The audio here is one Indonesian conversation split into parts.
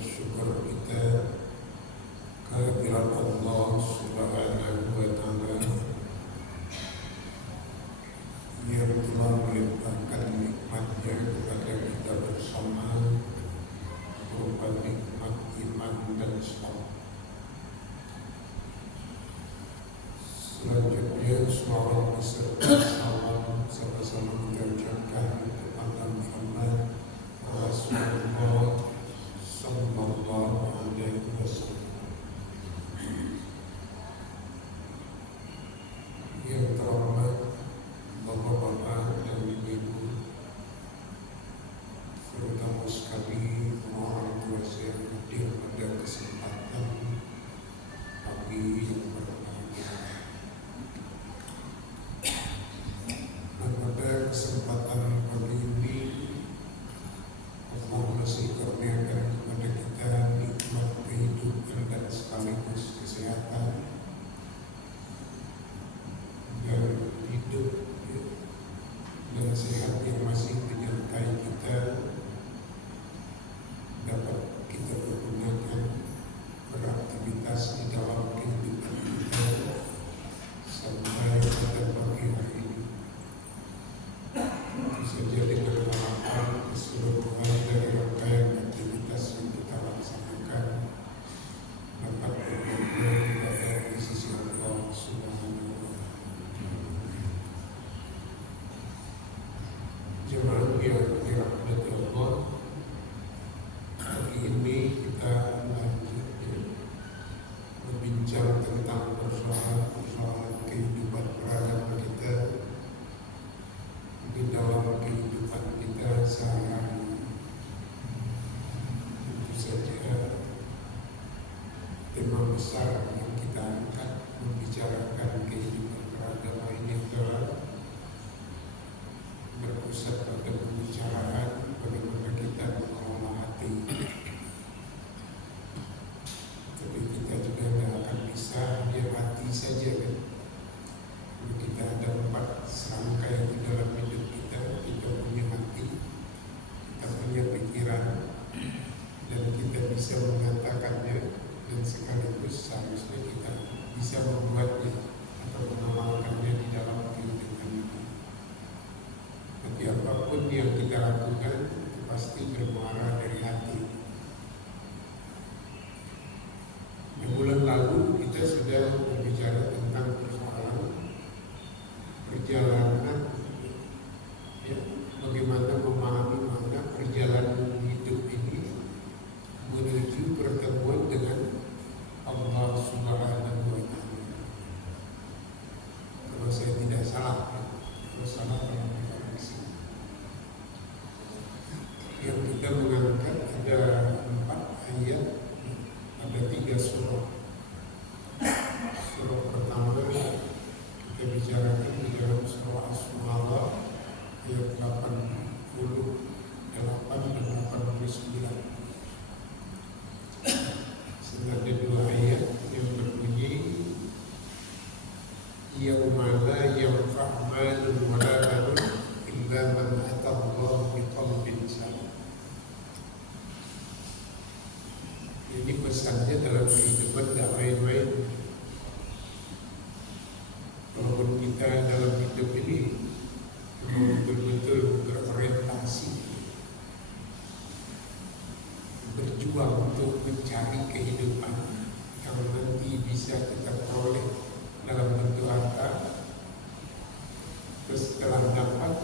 syukur kita kehadiran Allah Subhanahu wa Ta'ala yang telah melimpahkan nikmatnya kepada kita bersama berupa nikmat iman dan Islam. Selanjutnya selawat beserta salam sama-sama kita ucapkan kepada Muhammad Rasulullah Sallallahu Alaihi Wasallam. Yang terhormat Bapak-bapak dan ibu-ibu, terutama sekali orang tua saya yang hadir pada kesempatan pagi yang berbahagia. Dan pada kesempatan pagi ini Allah masih kurniakan kepada kita nikmat kehidupan dan sekaligus kesehatan dan hidup dan sehat yang masih menyertai kita, dapat kita pergunakan beraktivitas di dalam kehidupan kita sampai pada pagi hari ini. Tentu saja dengan harapan keseluruhan dari rangkaian aktivitas yang kita laksanakan dapat berkumpul kepada di sisi Allah Subhanahu wa Ta'ala. Jemaah yang dirahmati Allah, hari ini kita lanjut berbincang tentang persoalan kehidupan beragama kita di dalam kehidupan kita sehari-hari. Tentu saja tema besar yang kita angkat membicarakan kehidupan beragama ini adalah berpusat pada pembicaraan bagaimana kita mengelola hati. Tapi kita juga tidak akan bisa hanya hati saja kan. Kita ada 4 serangkaian di dalam hidup kita. Kita punya hati, kita punya pikiran, dan kita bisa mengatakannya, dan sekaligus seharusnya kita bisa membuatnya atau mengamalkannya di dalam kehidupan ini. Tapi apapun yang kita lakukan itu pasti bermuara dari hati. Di bulan lalu kita sudah berbicara tentang persoalan perjalanan, ya, bagaimana memahami makna perjalanan hidup ini menuju pertemuan dengan Allah Subhanahu wa Ta'ala. Kalau saya tidak salah, kalau salah tolong dikoreksi. Yang kita mengangkat ada 4 ayat, ada 3 surah. Surah pertama kita bicarakan di dalam surah As-Shu'ara ayat 88 dan 89. Sehingga ada 2 ayat yang berbunyi yauma la yanfa'u malun wa la banun illa man atallaha biqalbin salim. Jadi pesannya dalam kehidupan tidak main-main. Walaupun kita dalam hidup ini betul-betul berorientasi berjuang untuk mencari kehidupan yang nanti bisa kita peroleh dalam bentuk harta. Terus setelah dapat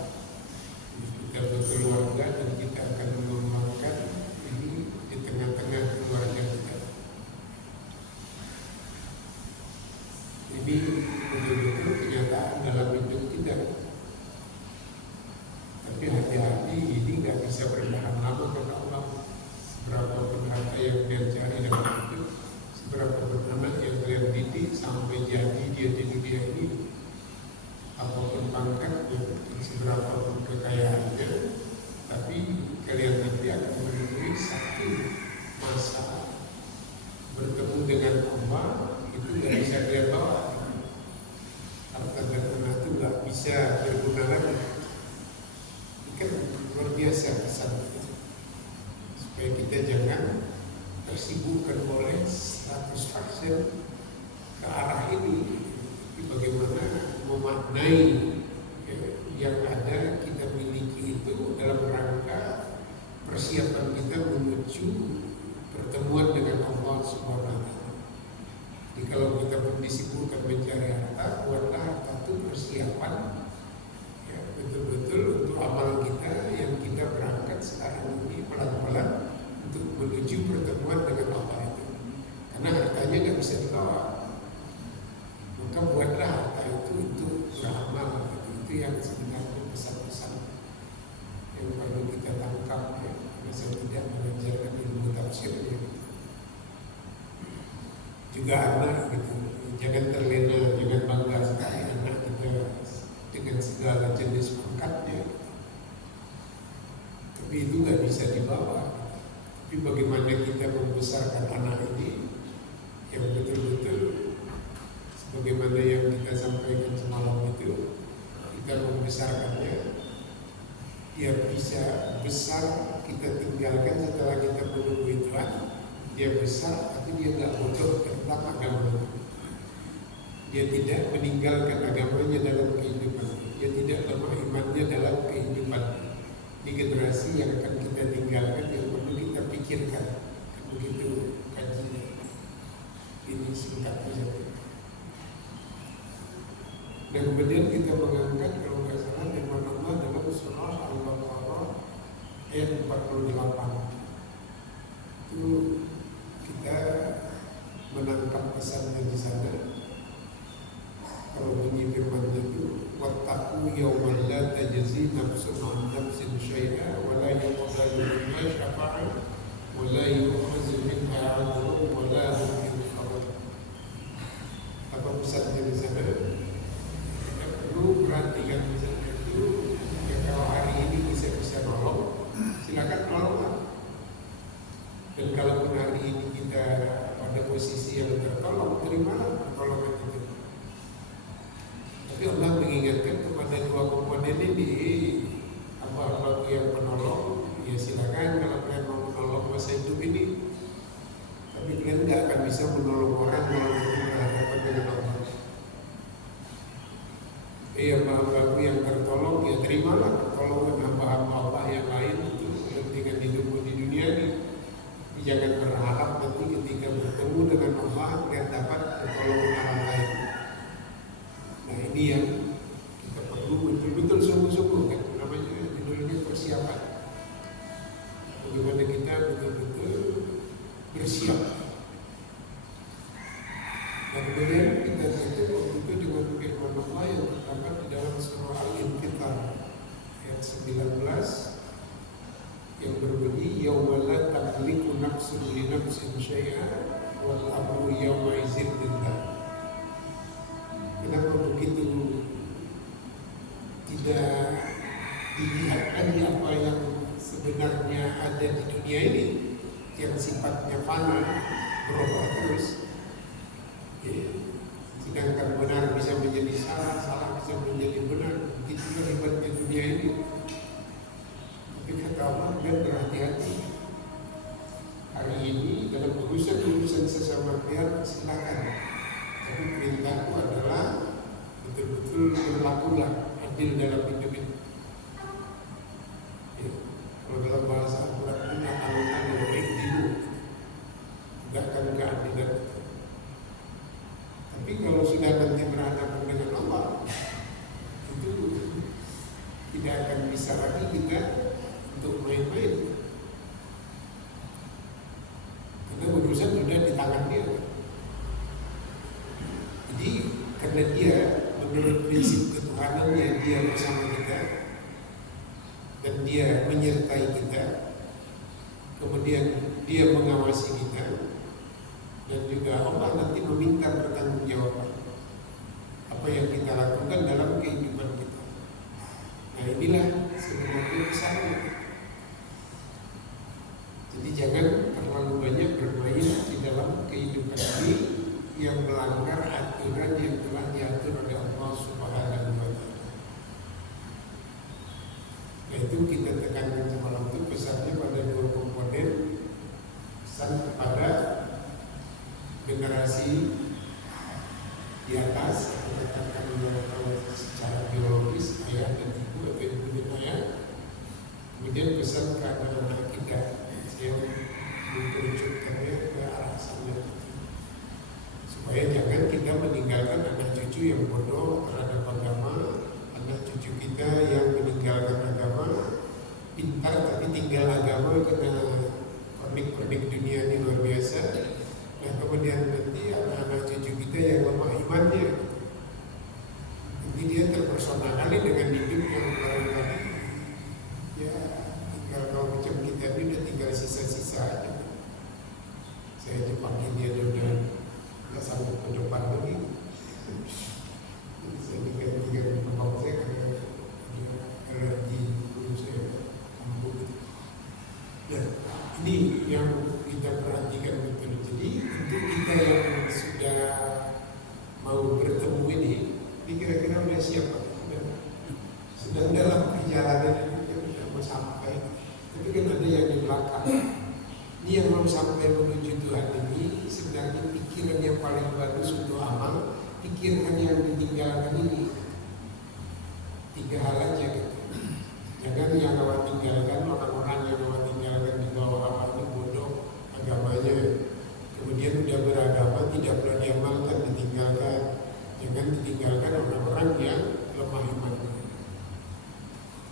kita berkeluarga dan kita akan mengembangkan ini di tengah-tengah keluarga kita. Ini betul-betul kenyataan dalam hidup kita. Tapi hati-hati, ini nggak bisa bertahan lama karena Allah. Seberapa pun harta yang dia cari dalam hidup, seberapa pun anak yang kalian didik sampai jadi dia di dunia ini, apapun pangkatnya, seberapa pun kekayaannya, tapi kalian nanti akan menemui satu masa bertemu dengan Allah, itu nggak bisa kalian bawa. Harta dan anak itu nggak bisa berguna lagi. Ini kan luar biasa pesan kita, supaya kita jangan tersibukkan oleh 100% ke arah ini. Bagaimana memaknai yang ada kita miliki itu dalam rangka persiapan kita menuju pertemuan dengan Allah Subhanahu wa Ta'ala. Jadi kalau kita pun disibukkan mencari harta, buatlah harta itu persiapan ya, betul-betul untuk amal kita yang kita berangkat sekarang ini pelan-pelan untuk menuju pertemuan dengan Allah itu. Karena hartanya nggak bisa dibawa. Maka buatlah harta itu untuk beramal. Itu yang sebenarnya pesan-pesan yang perlu kita tangkap ya. Karena saya tidak mengajarkan ilmu tafsir ya. Juga anak gitu, jangan terlena, jangan bangga sekali anak kita dengan segala jenis pangkatnya. Tapi itu nggak bisa dibawa. Tapi bagaimana kita membesarkan anak ini yang betul-betul sebagaimana yang kita sampaikan semalam itu, kita membesarkannya, dia bisa besar kita tinggalkan setelah kita menunggu Tuhan. Dia besar, tapi dia nggak bodoh tentang agama. Dia tidak meninggalkan agamanya dalam kehidupan. Dia tidak lemah imannya dalam kehidupan. Di generasi yang akan kita tinggalkan yang perlu kita pikirkan. Begitu kajinya. Ini singkat saja. Dan kemudian kita mengangkat kalau nggak salah firman Allah dalam surah Al-Baqarah ayat 48. Itu kita menangkap pesannya di sana. Kalau bunyi firman-Nya itu, wattaqu yawman la tajzi nafsun 'an nafsin syai'a wa la yuqbalu minha syafa'ah wa la yu'khadhu minha 'adlun wa la hum yunṣarun. Apa pesannya di sana? Kita perlu perhatikan pesannya itu. Ya, kalau hari ini bisa nolong, silakan nolonglah. Dan kalau hari ini kita pada posisi yang tertolong, terimalah pertolongan itu. Tapi Allah mengingatkan kepada dua komponen ini, apa-apa yang penolong, ya silakan kalau kalian mau menolong masa hidup ini. Tapi kalian nggak akan bisa menolong orang kalau itu berhadapan dengan Allah. Hamba-hambaku yang tertolong, ya terimalah pertolongan hamba-hamba Allah yang lain itu kepentingan hidupmu di dunia ini. Jangan berharap nanti ketika bertemu dengan Allah kalian dapat pertolongan orang lain. Nah ini yang kita perlu betul-betul sungguh-sungguh kan, namanya judulnya persiapan. Bagaimana kita betul-betul bersiap. Dan kemudian kita tutup itu dengan firman Allah yang terdapat di dalam surah Al-Infitar ayat 19. Yang berbunyi yauma la tamliku nafsun li nafsin syai'a wal amru yauma idzin lillah. Kenapa begitu tidak dilihat lagi apa yang sebenarnya ada di dunia ini yang sifatnya fana, berubah terus ya. Sedangkan benar bisa menjadi salah, salah bisa menjadi benar. Begitu hebatnya dunia ini. Tapi kata Allah, dan berhati-hati. Hari ini dalam urusan sesama kalian silakan. Tapi perintahku adalah betul-betul berlakulah adil dalam hidup ini. Ya, kalau dalam bahasa Al-Quran ini akan lebih dulu, tegakkan keadilan. Tapi kalau sudah nanti berhadapan dengan Allah, itu tidak akan bisa lagi kita untuk main-main, karena urusan sudah di tangan dia. Jadi karena dia menurut prinsip ketuhanannya dia bersama kita dan dia menyertai kita, kemudian dia mengawasi kita, dan juga Allah nanti meminta pertanggungjawaban apa yang kita lakukan dalam kehidupan kita. Nah inilah sebenarnya pesannya. Jadi jangan terlalu banyak bermain di dalam kehidupan ini yang melanggar aturan yang telah diatur oleh Allah Subhanahu wa Ta'ala. Nah itu kita tekankan semalam itu pesannya pada dua komponen, pesan kepada generasi di atas, katakan kalau secara biologis ayah dan ibu atau ibu dan ayah, kemudian pesan ke anak-anak kita yang mengerucutkannya ke arah sana, supaya jangan kita meninggalkan anak cucu yang bodoh terhadap agama, anak cucu kita yang meninggalkan agama, pintar tapi tinggal agama karena pernik-pernik dunia ini luar biasa. Nah kemudian nanti anak-anak cucu kita yang lemah imannya, nanti dia terpersona kali dengan hidup yang barangkali ya tinggal kalau macam kita ini udah tinggal sisa-sisa aja. Saya aja panggil dia udah nggak sanggup ke depan lagi. Jadi saya diganti bapak saya karena dia alergi dulu saya kambuh. Dan ini yang kita perhatikan betul. Jadi untuk kita yang sudah mau bertemu ini kira-kira udah siap, sedang dalam perjalanan ini sudah mau sampai. Tapi kan ada yang di belakang. Ini yang mau sampai menuju Tuhan ini sedangkan pikiran yang paling bagus untuk amal, pikirkan yang ditinggalkan ini. 3 hal aja gitu. Jangan yang awak tinggalkan, orang-orang yang awak tinggalkan di bawah awak ini bodoh agamanya. Kemudian udah beragama tidak pernah diamalkan, ditinggalkan. Jangan ditinggalkan orang-orang yang lemah iman.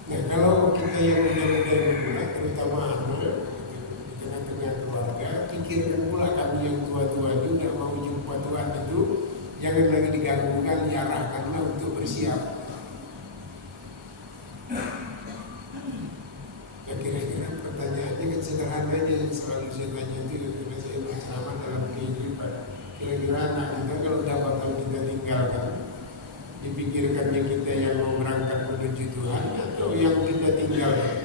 Nah kalau kita yang muda-muda mulai, terutama anak di tengah-tengah keluarga, pikirkan pula kami yang tua-tua itu tidak mau jumpa Tuhan itu, jangan lagi diganggukan, diarahkanlah untuk bersiap. Ya kira-kira pertanyaannya kan sederhana aja yang selalu saya tanya itu karena saya berceramah dalam kehidupan. Kira-kira anak kita kalau udah bakal kita tinggalkan, dipikirkannya kita yang mau berangkat menuju Tuhan atau yang kita tinggalkan?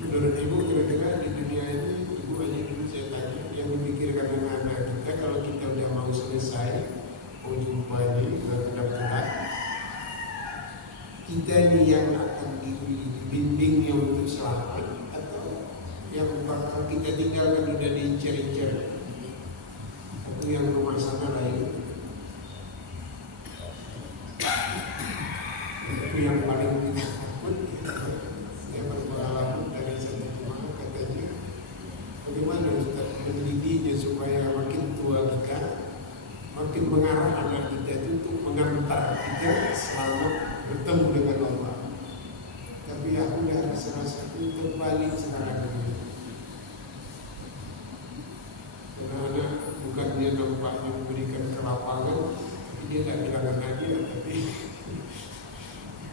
Menurut ibu kira-kira di dunia ini, ibu aja dulu saya tanya, yang dipikirkan anak-anak kita kalau kita udah mau selesai, mau jumpa di menghadap Tuhan, kita ini yang akan dibimbingnya untuk selamat atau yang bakal kita tinggalkan udah diincar-incar atau yang rumah sana lain. Itu yang paling kita takut ya. Saya berpengalaman dari satu jemaah katanya, bagaimana Ustaz mendidiknya supaya makin tua kita makin mengarah anak kita itu untuk mengantar kita selamat bertemu dengan Allah. Tapi aku udah rasa-rasa itu terbalik sekarang ini. Karena anak bukan dia nampaknya memberikan kelapangan, tapi dia tak bilang anaknya,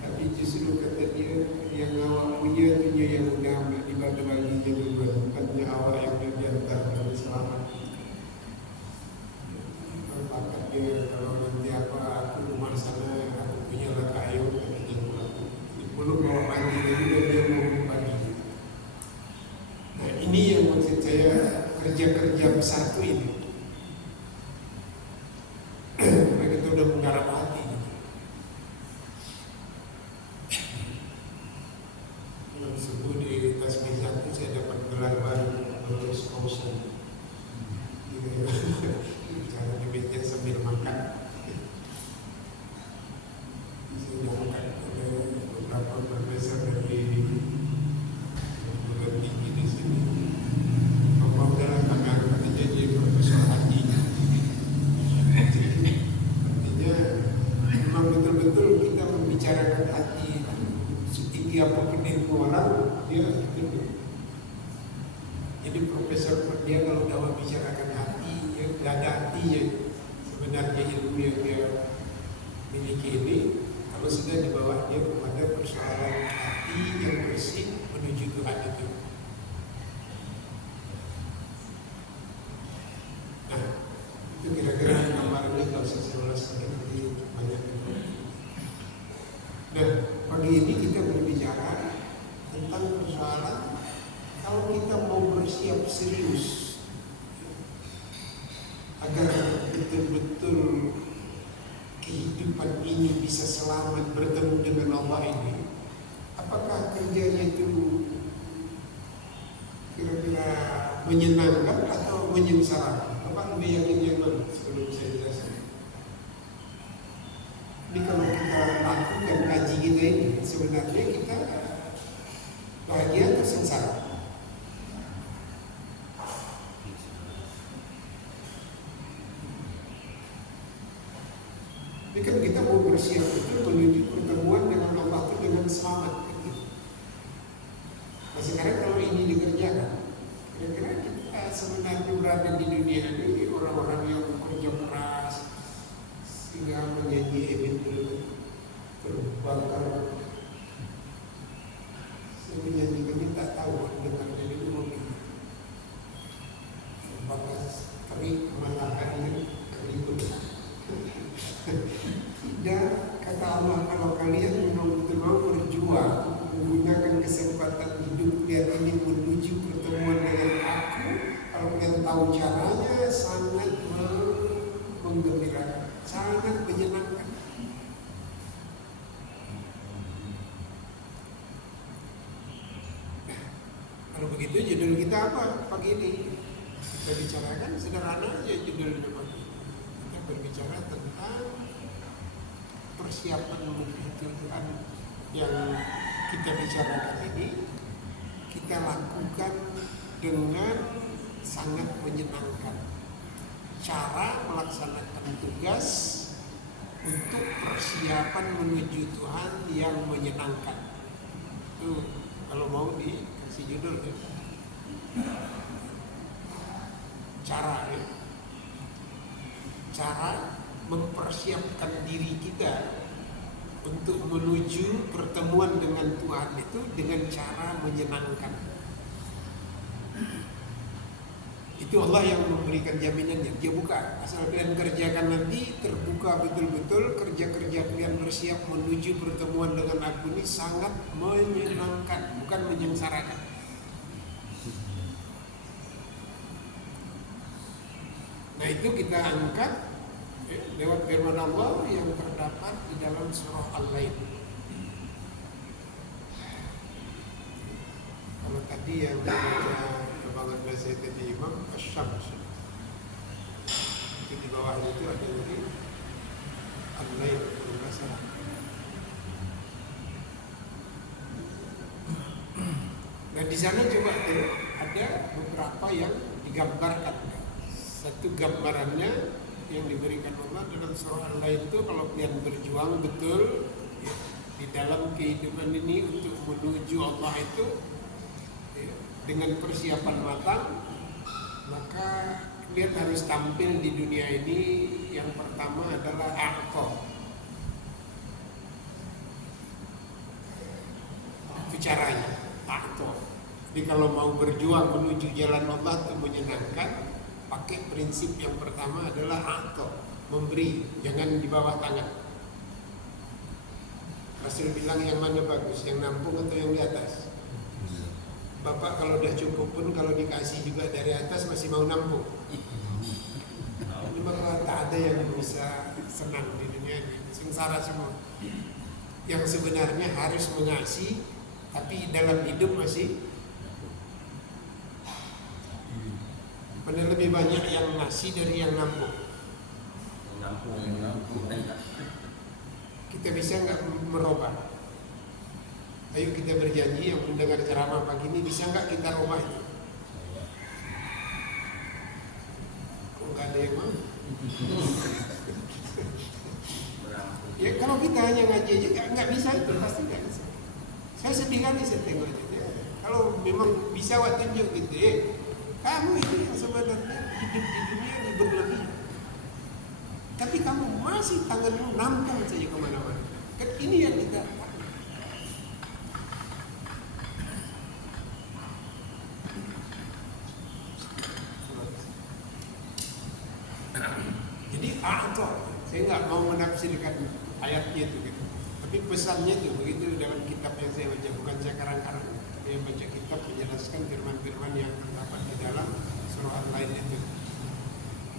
tapi justru kata dia yang awak punya itu yang udah ambil dibagi-bagi duluan, bukannya awak yang udah diantar dengan selamat. Berpakat dia kalau nanti aku rumah sana aku punya lah kayu katanya pulang. Belum bawa mandi juga dia mau pagi. Nah ini yang maksud saya kerja-kerja besar itu ini. Karena kita udah menggarap hati. Yang disebut di Tasbih itu saya dapat gelar baru lulus kausan. Bicara di meja sambil makan. Saya angkat beberapa profesor dari perguruan tinggi di sini. Apa udahlah tangan aja jadi profesor haji. Artinya memang betul-betul kita membicarakan hati. Setinggi apapun ilmu orang, dia betul. Jadi profesor dia kalau dapat bicarakan hati, dia nggak ada hatinya. Sebenarnya ilmu yang dia miliki ini, kalau sudah dibawa dia kepada persoalan hati yang bersih menuju Tuhan itu. Nah, itu kira-kira gambarannya kalau saya ulas lagi banyak. Nah, pagi ini kita berbicara tentang persoalan kalau kita mau bersiap serius agar betul-betul kehidupan ini bisa selamat bertemu dengan Allah ini, apakah kerjanya itu kira-kira menyenangkan atau menyengsarakan? Bapak lebih yakin yang mana sebelum saya jelaskan? Ini kalau kita lakukan kaji kita ini, sebenarnya kita bahagia atau sengsara? Ini kan kita mau bersiap itu menuju pertemuan dengan Allah itu dengan selamat. Nah sekarang kalau ini dikerjakan, kira-kira kita sebenarnya berada di dunia ini orang-orang yang bekerja keras sehingga menyanyi ebit terbakar. Saya menyanyikan ini tak tahu dengarnya di mobil. Terbakar terik matahari keribut. Tidak, kata Allah, kalau kalian memang betul mau berjuang menggunakan kesempatan hidup kalian ini menuju pertemuan dengan aku, kalau kalian tahu caranya, sangat menggembirakan, sangat menyenangkan. Nah, kalau begitu judul kita apa pagi ini? Kita bicarakan sederhana aja judulnya pagi. Kita berbicara tentang persiapan menuju Tuhan yang kita bicarakan ini kita lakukan dengan sangat menyenangkan. Cara melaksanakan tugas untuk persiapan menuju Tuhan yang menyenangkan. Itu kalau mau dikasih judul ya. Cara mempersiapkan diri kita untuk menuju pertemuan dengan Tuhan itu dengan cara menyenangkan. Itu Allah yang memberikan jaminannya. Dia buka, asal kalian kerjakan nanti terbuka betul-betul, kerja-kerja kalian bersiap menuju pertemuan dengan aku ini sangat menyenangkan, bukan menyengsarakan. Nah itu kita angkat lewat firman Allah yang terdapat di dalam surah Al-Lail. Kalau tadi yang dibaca banget bahasa tadi Imam Asy-Syams, itu di bawah itu ada lagi Al-Lail bahasa. Nah di sana juga ada beberapa yang digambarkan. Satu gambarannya yang diberikan Allah dalam surah Al-Lail itu kalau kalian berjuang betul ya, di dalam kehidupan ini untuk menuju Allah itu ya, dengan persiapan matang, maka kalian harus tampil di dunia ini. Yang pertama adalah aqqa. Itu caranya aqqa. Jadi kalau mau berjuang menuju jalan Allah itu menyenangkan, pakai prinsip yang pertama adalah a'to, memberi, jangan di bawah tangan. Rasul bilang yang mana bagus, yang nampung atau yang di atas? Bapak kalau udah cukup pun kalau dikasih juga dari atas masih mau nampung. Ini maka tak ada yang bisa senang di dunia ini, sengsara semua. Yang sebenarnya harus mengasih, tapi dalam hidup masih padahal lebih banyak yang ngasih dari yang nampung. Kita bisa nggak merubah? Ayo kita berjanji yang mendengar ceramah pagi ini, bisa nggak kita rubah ini? Kok nggak ada yang mau? Ya kalau kita hanya ngaji aja nggak bisa, itu pasti nggak bisa. Saya sedih kali saya tengok itu. Ya. Kalau memang bisa waktu tunjuk gitu, kamu ini yang sebenarnya hidup di dunia ini berlebihan, tapi kamu masih tanganmu nampung saja kemana-mana. Kan ini yang kita. Jadi saya nggak mau menafsirkan ayatnya itu gitu. Tapi pesannya itu begitu dalam kitab yang saya baca, bukan saya karang-karang. Yang baca kitab menjelaskan firman-firman yang terdapat di dalam surah Al-Lail itu.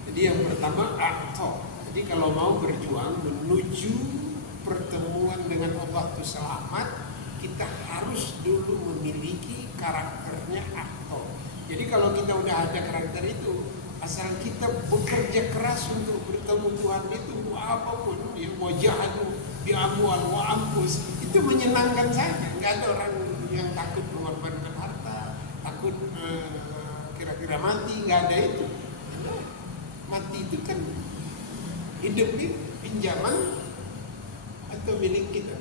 Jadi yang pertama aqqa. Jadi kalau mau berjuang menuju pertemuan dengan Allah itu selamat, kita harus dulu memiliki karakternya aqqa. Jadi Jadi kalau kita udah ada karakter itu, asal kita bekerja keras untuk bertemu Tuhan itu, apapun, ya wajahmu, bi'amwal wa ampus, itu menyenangkan saja. Nggak ada orang yang takut mengorbankan harta, takut kira-kira mati, nggak ada itu. Mati itu kan hidup ini pinjaman atau milik kita.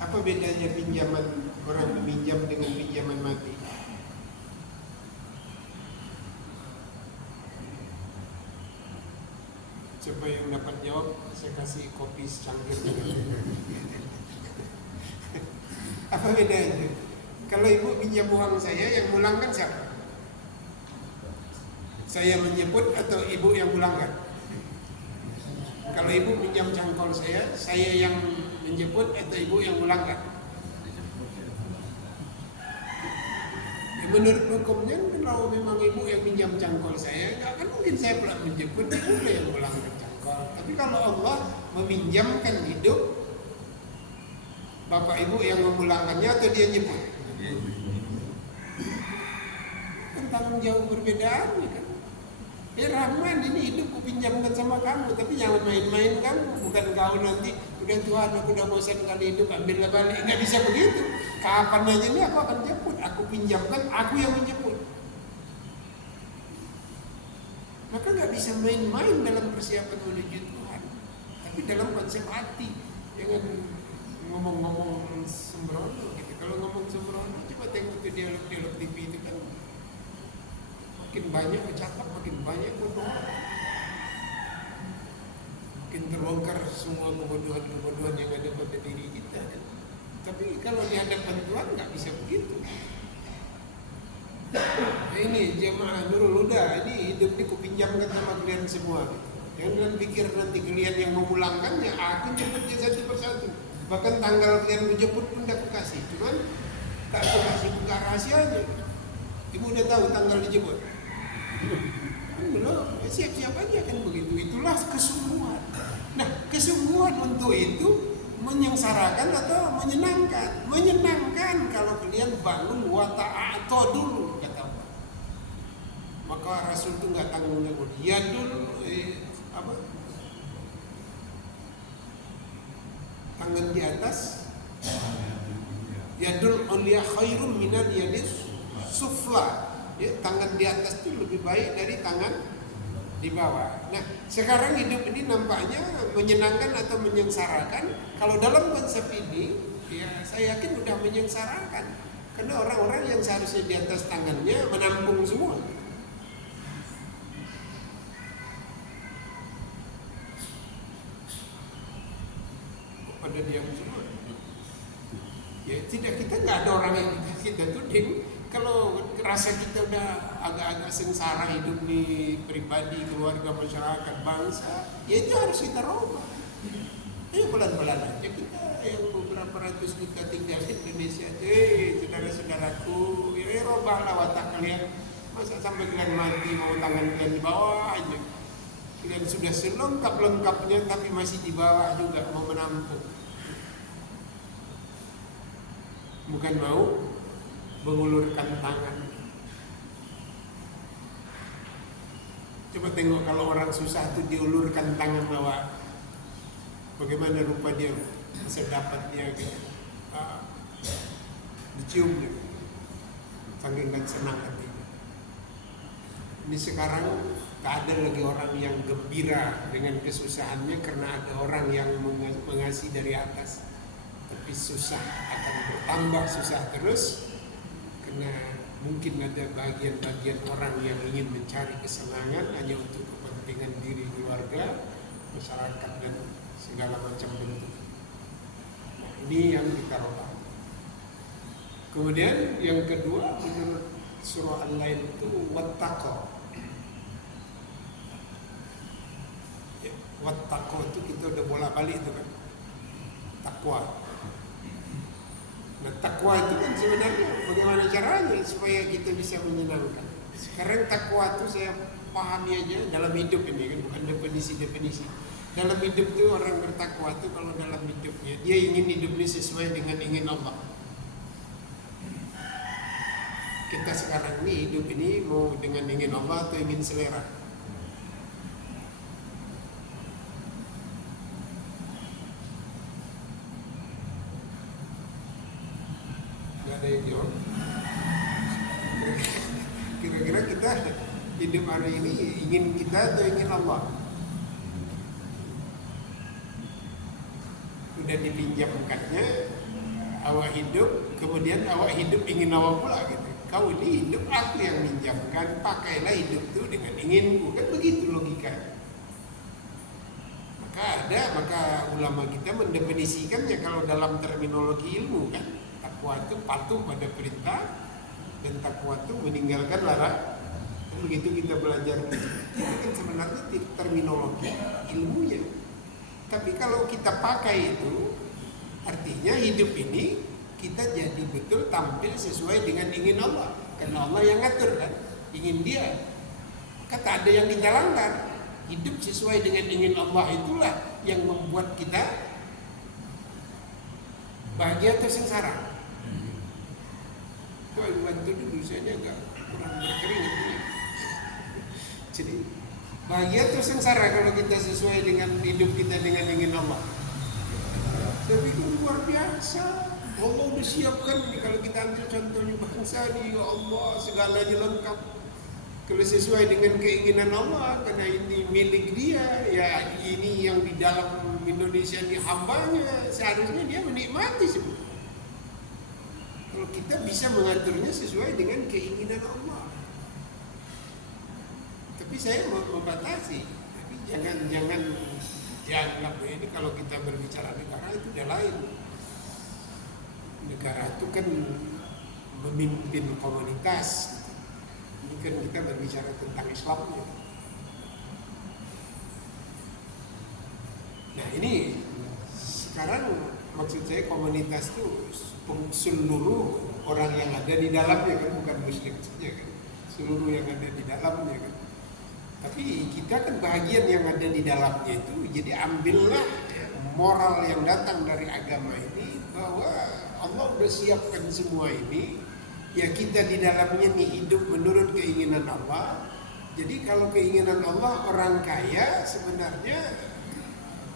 Apa bedanya pinjaman orang meminjam dengan pinjaman mati? Coba yang dapat jawab, saya kasih kopi secangkir. Apa bedanya? Kalau ibu pinjam uang saya, yang pulangkan siapa? Saya menjemput atau ibu yang pulangkan? Kalau ibu pinjam cangkol saya yang menjemput atau ibu yang pulangkan? Menurut hukumnya, kalau memang ibu yang pinjam cangkol saya, nggak akan mungkin saya pula menjemput, ibu yang pulangkan cangkol. Tapi kalau Allah meminjamkan hidup, bapak ibu yang memulangkannya atau dia nyebut? Kan tanggung jawab perbedaan kan. Rahman, ini hidup kupinjamkan sama kamu, tapi jangan main-main kamu. Bukan kau nanti, udah Tuhan aku udah bosan kali hidup, ambillah balik. Nggak bisa begitu. Kapan aja ini aku akan jemput, aku pinjamkan, aku yang menjemput. Maka nggak bisa main-main dalam persiapan menuju Tuhan. Tapi dalam konsep hati, jangan ngomong-ngomong sembrono. Gitu. Kalau ngomong sembrono, coba tengok tuh dialog-dialog TV itu kan. Makin banyak bercakap, makin banyak bodoh. Makin terbongkar semua kebodohan-kebodohan yang ada pada diri kita. Tapi kalau di hadapan Tuhan nggak bisa begitu. Nah, ini jemaah Nurul Huda, ini hidup ini kupinjamkan sama kalian semua. Jangan pikir nanti kalian yang memulangkannya, aku jemputnya satu persatu. Bahkan tanggal kalian menjemput pun aku kasih. Cuman tak aku kasih buka rahasianya. Ibu udah tahu tanggal dijemput. Belum, siap-siap aja kan begitu. Itulah kesungguhan. Nah, kesungguhan untuk itu menyengsarakan atau menyenangkan? Menyenangkan kalau kalian bangun wa ta'ato dulu, kata Allah. Maka Rasul itu nggak tanggung-tanggung. Tangan di atas. Yadul ulia khairum minal yadis sufla. Ya, tangan di atas itu lebih baik dari tangan di bawah. Nah, sekarang hidup ini nampaknya menyenangkan atau menyengsarakan. Kalau dalam konsep ini, ya saya yakin udah menyengsarakan. Karena orang-orang yang seharusnya di atas tangannya menampung semua. Pada diam semua. Ya tidak, kita nggak ada orang yang kita tuding. Kalau rasa kita udah agak-agak sengsara hidup nih, pribadi, keluarga, masyarakat, bangsa, ya itu harus kita rubah. Ya pelan-pelan aja kita yang beberapa ratus juta tinggal di Indonesia. Saudara-saudaraku, ya rubahlah watak kalian. Masa sampai kalian mati mau tangan kalian di bawah aja. Kalian sudah selengkap-lengkapnya tapi masih di bawah juga mau menampung. Bukan mau mengulurkan tangan. Coba tengok kalau orang susah itu diulurkan tangan bawah, bagaimana rupa dia, bisa dapat dia gitu. Dicium dia, saking dan senang hatinya. Ini sekarang tak ada lagi orang yang gembira dengan kesusahannya karena ada orang yang mengasih dari atas. Tapi susah akan bertambah susah terus. Karena mungkin ada bagian-bagian orang yang ingin mencari kesenangan hanya untuk kepentingan diri keluarga, masyarakat dan segala macam bentuk. Nah, ini yang kita robah. Kemudian yang kedua menurut surah Al-Lail itu wattaqo. Ya, wattaqo itu kita udah bolak-balik itu kan. Takwa. Nah, takwa itu kan sebenarnya bagaimana caranya supaya kita bisa menyenangkan. Sekarang takwa itu saya pahami aja dalam hidup ini kan, bukan definisi-definisi. Dalam hidup itu orang bertakwa itu kalau dalam hidupnya dia ingin hidupnya sesuai dengan ingin Allah. kita sekarang ini hidup ini mau dengan ingin Allah atau ingin selera? Gak ada yang jawab. Kira-kira kita hidup hari ini ingin kita atau ingin Allah? Udah dipinjamkannya awak hidup, kemudian awak hidup ingin awak pula gitu. Kau ini hidup, aku yang minjamkan, pakailah hidup itu dengan inginku, kan begitu logikanya. Maka ulama kita mendefinisikannya kalau dalam terminologi ilmu kan, takwa itu patuh pada perintah dan takwa itu meninggalkan larangan. Kan begitu kita belajar itu kan sebenarnya terminologi ilmunya. Tapi kalau kita pakai itu, artinya hidup ini kita jadi betul tampil sesuai dengan ingin Allah. Karena Allah yang ngatur kan, ingin dia. Kata ada yang kita langgar. Hidup sesuai dengan ingin Allah itulah yang membuat kita bahagia atau sengsara. Kau bantu dulu, saya agak kurang berkeringat. Jadi bahagia atau sengsara kalau kita sesuai dengan hidup kita dengan ingin Allah. Tapi itu luar biasa. Allah udah siapkan nih, kalau kita ambil contohnya bangsa nih, ya Allah segalanya lengkap. Kalau sesuai dengan keinginan Allah, karena ini milik dia, ya ini yang di dalam Indonesia ini hambanya, seharusnya dia menikmati semua. Kalau kita bisa mengaturnya sesuai dengan keinginan Allah. Tapi saya mau membatasi. Tapi jangan ini kalau kita berbicara negara itu udah lain. Negara itu kan memimpin komunitas. Ini kan kita berbicara tentang Islamnya. Nah ini sekarang maksud saya komunitas itu seluruh orang yang ada di dalamnya kan, bukan Muslim saja kan, seluruh yang ada di dalamnya kan. Tapi kita kan bagian yang ada di dalamnya itu, jadi ambillah moral yang datang dari agama ini bahwa Allah udah siapkan semua ini, ya kita di dalamnya nih hidup menurut keinginan Allah. Jadi kalau keinginan Allah, orang kaya sebenarnya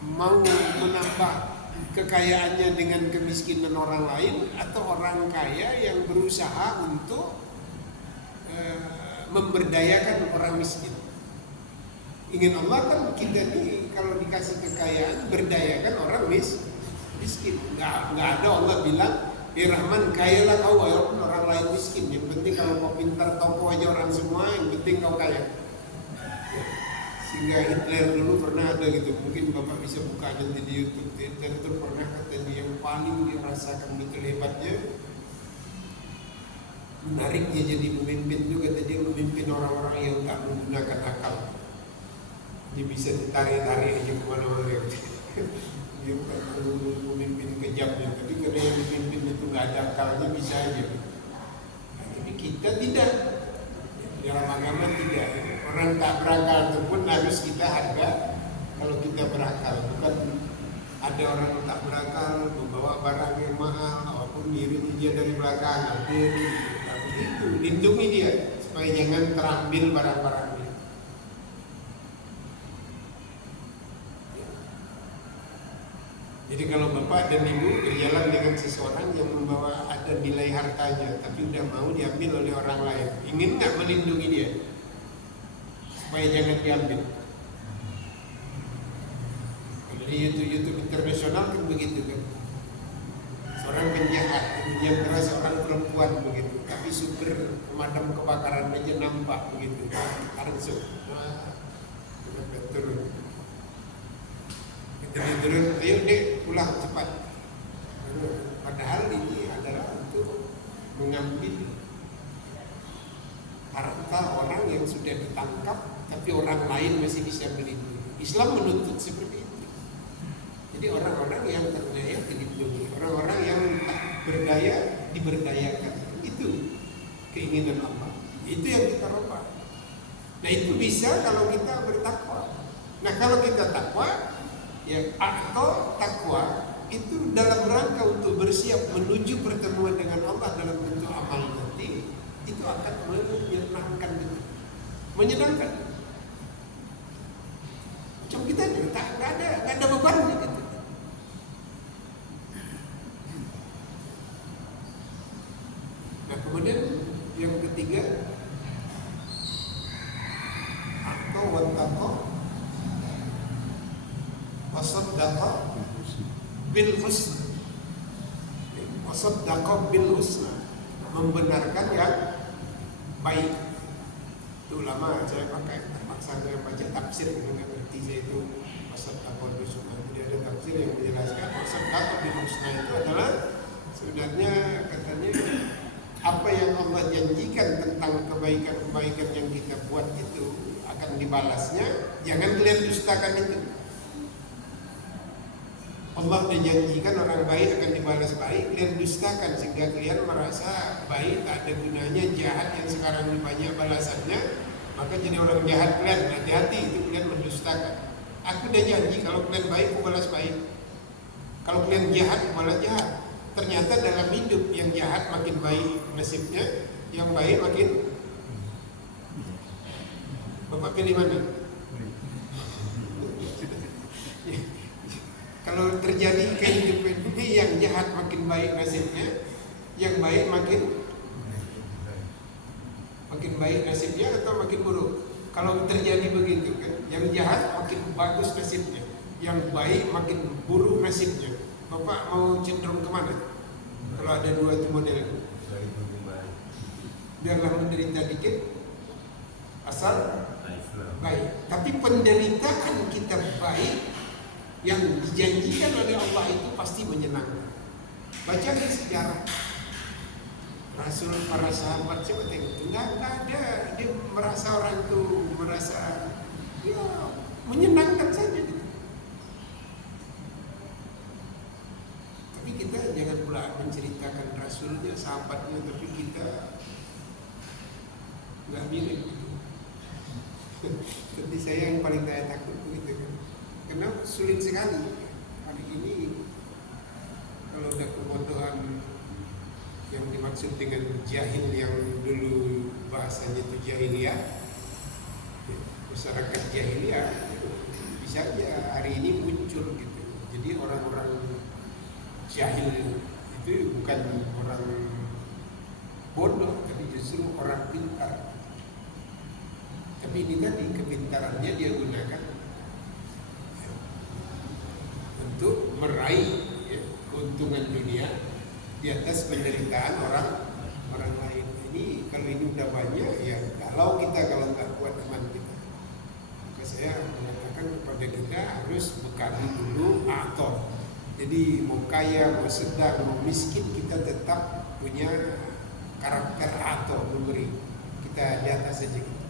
mau menambah kekayaannya dengan kemiskinan orang lain, atau orang kaya yang berusaha untuk memberdayakan orang miskin. Ingin Allah kan kita nih kalau dikasih kekayaan berdayakan orang miskin. Nggak ada Allah bilang, ya Rahman kayalah kau walaupun orang lain miskin. Yang penting kalau kau pintar toko aja orang semua, yang penting kau kaya. Sehingga Hitler dulu pernah ada gitu, mungkin Bapak bisa buka nanti di YouTube. Hitler itu pernah katanya yang paling dirasakan betul hebatnya, menariknya jadi pemimpin juga, dia memimpin orang-orang yang tak menggunakan akal. Dia bisa ditarik-tarik aja kemana-mana. Dia bukan pemimpin kejamnya, tapi karena yang dipimpin itu nggak ada akalnya bisa aja. Nah, tapi kita tidak, dalam agama tidak. Orang tak berakal itu pun harus kita harga kalau kita berakal. Bukan ada orang yang tak berakal membawa barang yang mahal, walaupun dirinya dia dari belakang hadir. Tapi itu lindungi dia supaya jangan terambil barang-barangnya. Jadi kalau bapak dan ibu berjalan dengan seseorang yang membawa ada nilai hartanya, tapi udah mau diambil oleh orang lain, ingin nggak melindungi dia supaya jangan diambil? Kalau di YouTube internasional kan begitu kan, seorang penjahat yang keras seorang perempuan begitu, tapi supir pemadam kebakaran aja nampak begitu, langsung turun. Turun, ayo dek pulang cepat. Padahal ini adalah untuk mengambil harta orang yang sudah ditangkap, tapi orang lain masih bisa melindungi. Islam menuntut seperti itu. Jadi orang-orang yang terdaya dilindungi, orang-orang yang tak berdaya diberdayakan. Itu keinginan Allah. Itu yang kita robah. Nah itu bisa kalau kita bertakwa. Nah kalau kita takwa, ya, atau takwa itu dalam rangka untuk bersiap menuju pertemuan dengan Allah dalam bentuk amal nanti, itu akan menyenangkan gitu. Menyenangkan. Macam kita nggak ada beban gitu. Nah kemudian yang ketiga, atau wattaqo wasaddaqa bil husna. Wasaddaqa bil husna, membenarkan yang baik. Itu lama saya pakai, terpaksa saya baca tafsir dengan arti saya itu wasaddaqa bil husna. Jadi ada tafsir yang menjelaskan wasaddaqa bil husna itu adalah sebenarnya katanya apa yang Allah janjikan tentang kebaikan-kebaikan yang kita buat itu akan dibalasnya, jangan kalian dustakan itu. Allah menjanjikan orang baik akan dibalas baik, kalian dustakan sehingga kalian merasa baik tak ada gunanya, jahat yang sekarang banyak balasannya, maka jadi orang jahat kalian. Hati-hati, itu kalian mendustakan. Aku udah janji kalau kalian baik aku balas baik, kalau kalian jahat aku balas jahat. Ternyata dalam hidup yang jahat makin baik nasibnya, yang baik makin. Bapak pilih mana? Kalau terjadi kehidupan ini yang jahat makin baik nasibnya, yang baik makin baik nasibnya atau makin buruk? Kalau terjadi begitu kan, yang jahat makin bagus nasibnya, yang baik makin buruk nasibnya. Bapak mau cenderung kemana? Kalau ada dua itu model, biarlah menderita dikit, asal baik. Tapi penderitaan kita baik yang dijanjikan oleh Allah itu pasti menyenangkan. Baca di sejarah Rasul, para sahabat, coba tengok, nggak ada dia merasa orang itu merasa ya menyenangkan saja gitu. Tapi kita jangan pula menceritakan Rasulnya, sahabatnya, tapi kita nggak mirip gitu. Seperti saya yang paling saya takut begitu kan. Karena sulit sekali hari ini kalau ada kebodohan yang dimaksud dengan jahil yang dulu bahasanya itu jahiliyah, masyarakat jahiliyah bisa aja hari ini muncul gitu. Jadi orang-orang jahil itu bukan orang bodoh, tapi justru orang pintar. Tapi ini tadi kepintarannya dia gunakan untuk meraih keuntungan dunia di atas penderitaan orang lain. Ini kalau ini udah banyak ya, kalau nggak kuat iman kita, maka saya mengatakan kepada kita harus bekali dulu atau. Jadi mau kaya, mau sedang, mau miskin, kita tetap punya karakter atau memberi. Kita di atas saja gitu.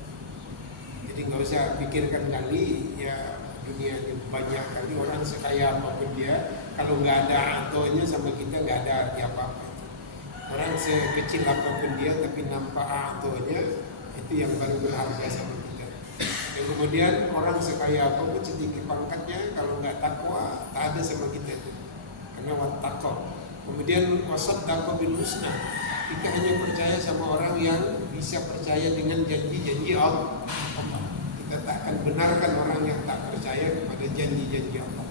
Jadi nggak usah pikirkan kali ya. Dunia ini banyak kali orang sekaya apapun dia, kalau nggak ada atonya sama kita nggak ada arti apa-apa. Orang sekecil apapun dia tapi nampak atonya, itu yang paling berharga sama kita. Dan kemudian orang sekaya apapun sedikit pangkatnya, kalau nggak takwa tak ada sama kita itu. Karena wattaqo. Kemudian wasaddaqa bil husna. Kita hanya percaya sama orang yang bisa percaya dengan janji-janji Allah. Kita tak akan benarkan orang yang tak percaya kepada janji-janji Allah.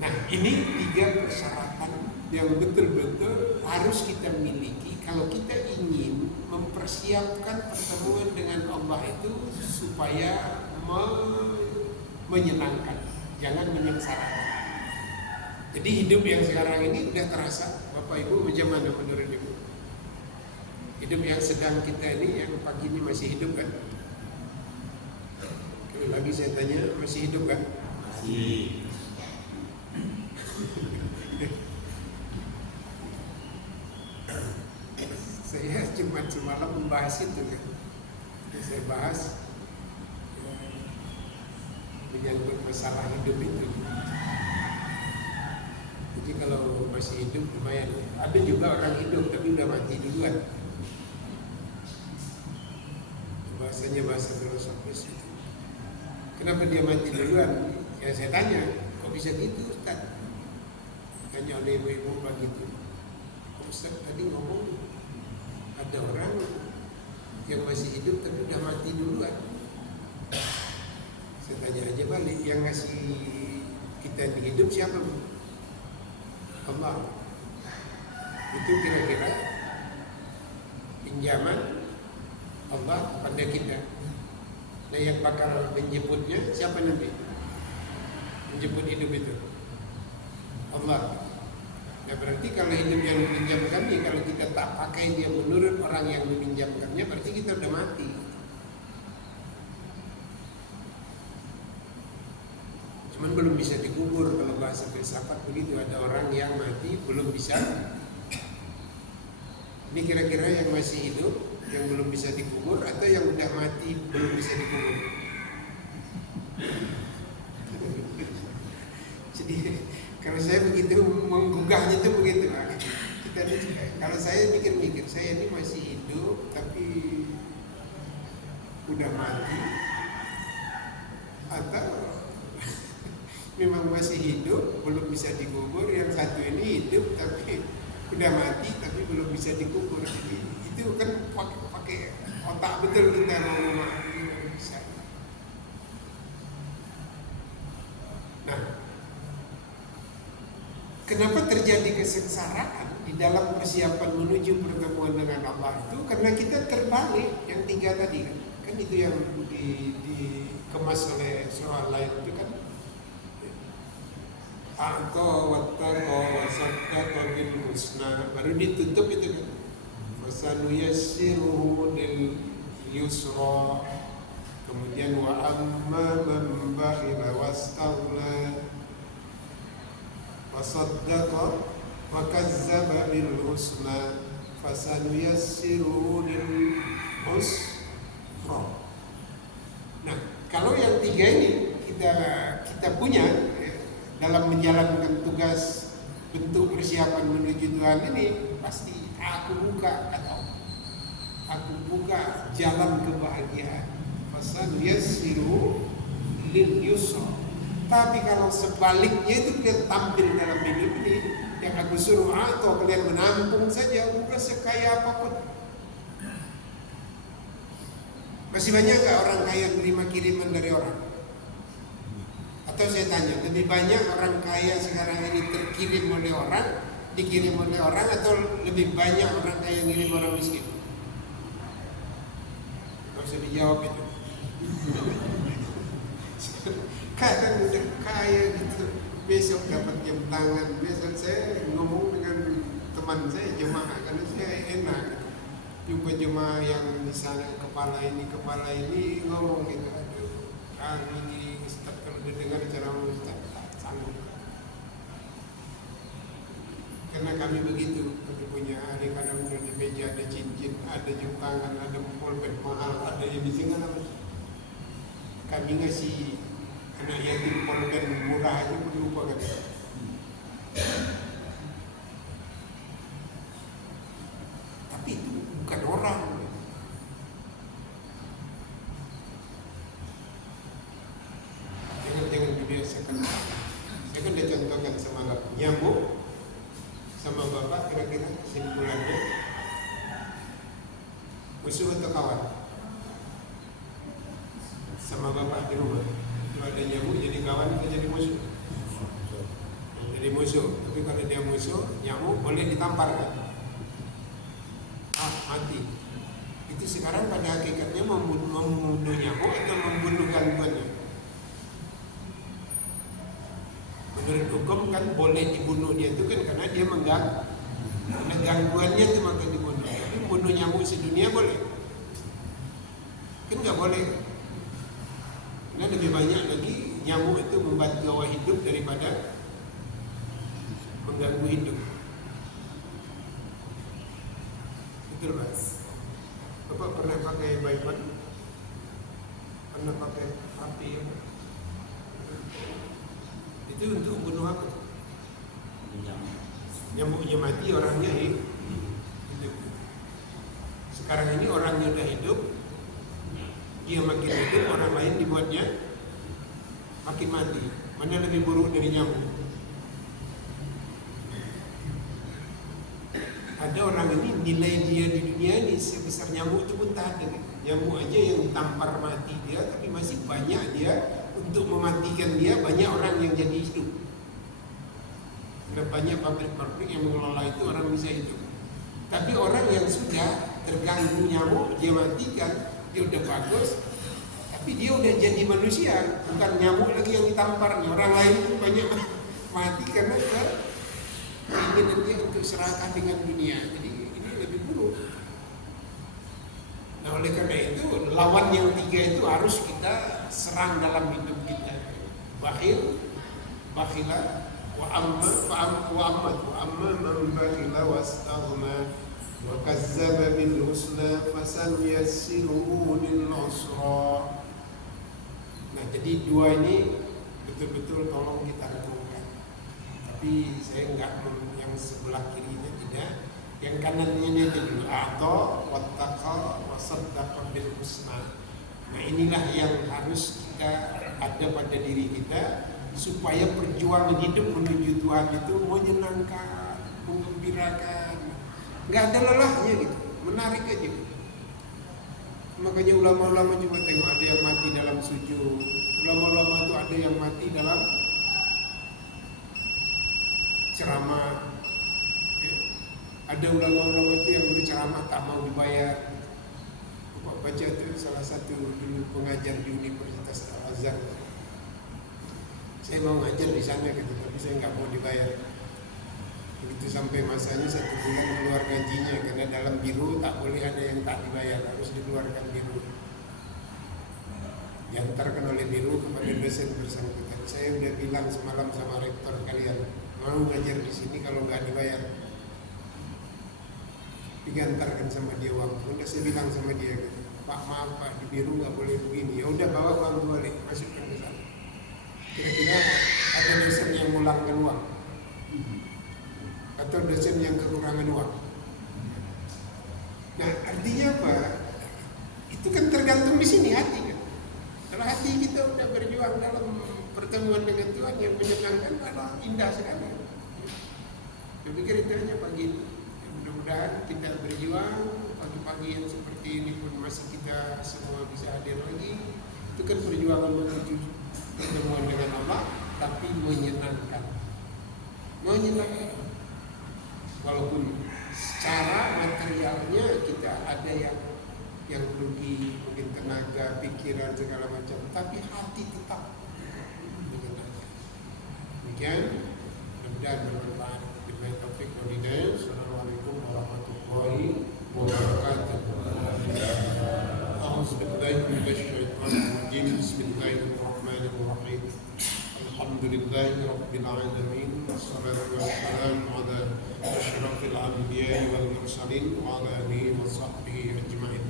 Nah, ini 3 persyaratan yang betul-betul harus kita miliki kalau kita ingin mempersiapkan pertemuan dengan Allah itu supaya menyenangkan, jangan menyengsarakan. Jadi hidup yang sekarang ini udah terasa, Bapak Ibu, macam mana menurut Ibu? Hidup yang sedang kita ini, yang pagi ini masih hidup kan? Kalau lagi saya tanya, masih hidup kan? Masih. Saya cuma semalam membahas itu kan. Saya bahas menyangkut masalah hidup itu. Jadi kalau masih hidup lumayan. Ada juga orang hidup tapi udah mati duluan. Bahasanya bahasa filosofis itu. Kenapa dia mati duluan? Ya saya tanya, kok bisa gitu Ustaz? Tanya oleh ibu-ibu begitu. tadi ngomong ada orang yang masih hidup tapi udah mati duluan. Saya tanya aja balik, yang ngasih kita ini hidup siapa? Allah. Itu kira-kira pinjaman Allah pada kita. Nah yang bakal menjemputnya siapa nanti? Menjemput hidup itu Allah. Nah berarti kalau hidup yang dipinjamkan nih, kalau kita tak pakai dia menurut orang yang meminjamkannya, berarti kita udah mati. Cuman belum bisa dikubur. Kalau bahasa filsafat begitu, ada orang yang mati belum bisa. Ini kira-kira yang masih hidup yang belum bisa dikubur atau yang udah mati belum bisa dikubur? Jadi kalau saya begitu menggugahnya itu begitu lah. Kalau saya mikir-mikir, saya ini masih hidup tapi udah mati, atau memang masih hidup belum bisa dikubur. Yang satu ini hidup tapi udah mati tapi belum bisa dikubur. Jadi itu kan pakai otak betul kita mau bisa. Nah, kenapa terjadi kesengsaraan di dalam persiapan menuju pertemuan dengan Allah itu? Karena kita terbalik yang tiga tadi kan. Kan itu yang dikemas oleh surah lain itu kan. A'ta wattaqa wa saddaqa bil husna, baru ditutup itu kan. Fasanuyassiruhu lil yusra. Kemudian wa amma man bakhila wastaghna wa saddaqa wa kazzaba bil husna fasanuyassiruhu lil usra. Nah, kalau yang tiga ini kita punya dalam menjalankan tugas bentuk persiapan menuju Tuhan ini, pasti aku buka jalan kebahagiaan. Fasan yassiru lil yusra. Tapi kalau sebaliknya itu kalian tampil dalam hidup ini, yang aku suruh atau kalian menampung saja, bukan sekaya apapun. Masih banyak gak orang kaya menerima kiriman dari orang? Atau saya tanya, lebih banyak orang kaya sekarang ini terkirim oleh orang, dikirim oleh orang, atau lebih banyak orang kaya yang ngirim orang miskin? Gak usah dijawab itu. Kadang udah kaya gitu, besok dapat jam tangan. Besok saya ngomong dengan teman saya jemaah, karena saya enak gitu. Jumpa jemaah yang misalnya kepala ini ngomong gitu, aduh, ini Ustaz kalau dengar ceramah Ustaz tak sanggup. Karena kami begitu, kami punya kadang di meja ada cincin, ada jam tangan, ada pulpen mahal, ada yang di sini apa? Kami ngasih anak yatim pulpen murah aja pun lupa kan. Tapi itu bukan orang. Jangan dibiasakan. Saya kan udah contohkan semalam, nyamuk sama bapak kira-kira kesimpulannya musuh atau kawan? Sama bapak di rumah, kalau ada nyamuk jadi kawan atau jadi musuh? Jadi musuh. Tapi kalau dia musuh, nyamuk boleh ditampar kan? Mati. Itu sekarang pada hakikatnya membunuh nyamuk atau membunuh gangguannya? Menurut hukum kan boleh dibunuh dia itu kan karena dia mengganggu. Karena gangguannya itu maka dibunuh. Tapi membunuh nyamuk sedunia boleh? Kan nggak boleh. Karena lebih banyak lagi nyamuk itu membantu awal hidup daripada mengganggu hidup. Betul Pak? Bapak pernah pakai Baypan? Pernah pakai api ya? Itu untuk bunuh apa? Nyamuknya mati, orangnya hidup. Sekarang ini orangnya udah hidup, dia makin hidup, orang lain dibuatnya makin mati. Mana lebih buruk dari nyamuk? ada orang ini nilai dia di dunia ini sebesar nyamuk itu pun tak ada. Nyamuk aja yang tampar mati dia, tapi masih banyak dia untuk mematikan dia, banyak orang yang jadi hidup. Banyak pabrik-pabrik yang mengelola itu orang bisa hidup. Tapi orang yang sudah terganggu nyamuk, dia matikan, dia udah bagus, tapi dia udah jadi manusia, bukan nyamuk lagi yang ditamparnya. Orang lain itu banyak mati karena keinginan dia untuk serakah dengan dunia. Jadi ini lebih buruk. Nah oleh karena itu lawan yang tiga itu harus kita serang dalam hidup kita. Bakhil, bakhilah, wa amma man bakhila wastaghna wa kazzaba bil husna fasanyassiruhu lil usra. Nah jadi dua ini betul-betul tolong kita renungkan. Tapi saya enggak yang sebelah kirinya tidak. Yang kanannya ini dulu atau wattaqa wasaddaqa bil husna. Nah inilah yang harus kita ada pada diri kita supaya perjuangan hidup menuju Tuhan itu menyenangkan, menggembirakan, nggak ada lelahnya gitu, menarik aja. Makanya ulama-ulama coba tengok, ada yang mati dalam sujud, ulama-ulama itu ada yang mati dalam ceramah. Ada ulama-ulama itu yang berceramah tak mau dibayar. Baca itu salah satu dulu pengajar di Universitas Al-Azhar. Saya mau ngajar di sana gitu, tapi saya nggak mau dibayar. Begitu sampai masanya 1 bulan keluar gajinya, karena dalam biru tak boleh ada yang tak dibayar, harus dikeluarkan biru. Diantarkan oleh biru kepada dosen bersangkutan. Saya udah bilang semalam sama rektor kalian, mau ngajar di sini kalau nggak dibayar. Digantarkan sama dia uang. Udah saya bilang sama dia gitu, Pak maaf Pak, di biru nggak boleh begini. Ya udah bawa uang balik, masukkan ke sana. Kira-kira ada dosen yang ngulangkan uang atau dosen yang kekurangan uang. Nah artinya apa? Itu kan tergantung di sini hati kan. Kalau hati kita udah berjuang dalam pertemuan dengan Tuhan yang menyenangkan, malah indah sekali. Saya pikir itu aja pagi ini. Mudah-mudahan kita berjuang pagi-pagi yang seperti ini pun masih kita semua bisa hadir lagi. Itu kan perjuangan menuju pertemuan dengan Allah, tapi menyenangkan. Walaupun secara materialnya kita ada yang rugi, mungkin tenaga, pikiran segala macam, tapi hati tetap menyenangkan. Demikian, mudah-mudahan bermanfaat. Billahi taufiq wal hidayah. Assalamualaikum warahmatullahi wabarakatuh. A'udzu billahi minasy syaithanir rajim. Bismillahirrahmanirrahim. Alhamdulillahi rabbil alamin. Wassalatu wassalamu ala asyrafil anbiya'i wal mursalin wa ala alihi wa sahbihi ajma'in.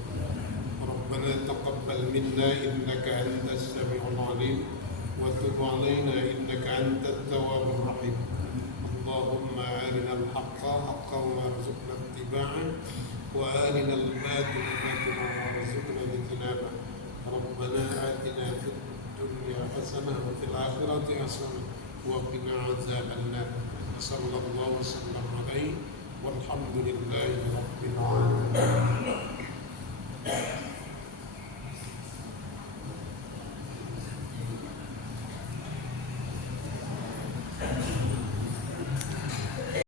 Rabbana taqabbal minna innaka antas samiul 'alim wa tub 'alaina innaka antat tawwabur rahim. اللهم أرنا الحق حقا وارزقنا اتباعه وأرنا الباطل باطلا وارزقنا اجتنابه. ربنا آتنا في الدنيا حسنة وفي الآخرة حسنة وقنا عذاب النار. صلى الله وسلم عليه والحمد لله